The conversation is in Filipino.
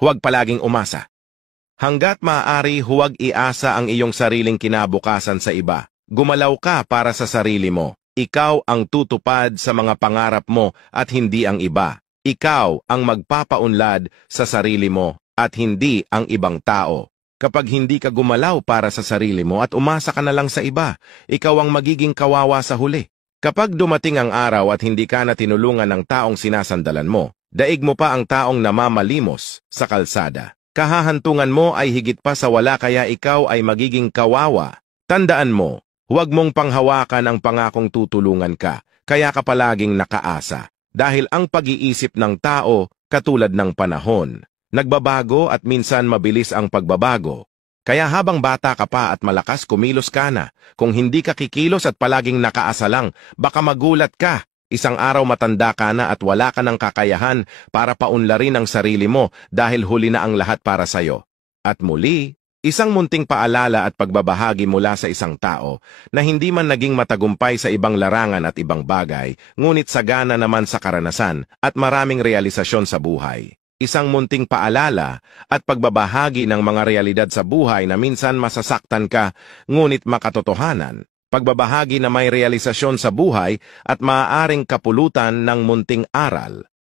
huwag palaging umasa. Hanggat maaari, huwag iasa ang iyong sariling kinabukasan sa iba. Gumalaw ka para sa sarili mo. Ikaw ang tutupad sa mga pangarap mo at hindi ang iba. Ikaw ang magpapaunlad sa sarili mo at hindi ang ibang tao. Kapag hindi ka gumalaw para sa sarili mo at umasa ka na lang sa iba, ikaw ang magiging kawawa sa huli. Kapag dumating ang araw at hindi ka na tinulungan ng taong sinasandalan mo, daig mo pa ang taong namamalimos sa kalsada. Kahahantungan mo ay higit pa sa wala kaya ikaw ay magiging kawawa. Tandaan mo, huwag mong panghawakan ang pangakong tutulungan ka, kaya ka palaging nakaasa. Dahil ang pag-iisip ng tao, katulad ng panahon, nagbabago at minsan mabilis ang pagbabago. Kaya habang bata ka pa at malakas, kumilos ka na. Kung hindi ka kikilos at palaging nakaasa lang, baka magulat ka. Isang araw matanda ka na at wala ka ng kakayahan para paunlarin ang sarili mo dahil huli na ang lahat para sa'yo. At muli, isang munting paalala at pagbabahagi mula sa isang tao na hindi man naging matagumpay sa ibang larangan at ibang bagay, ngunit sagana naman sa karanasan at maraming realisasyon sa buhay. Isang munting paalala at pagbabahagi ng mga realidad sa buhay na minsan masasaktan ka, ngunit makatotohanan. Pagbabahagi na may realisasyon sa buhay at maaaring kapulutan ng munting aral.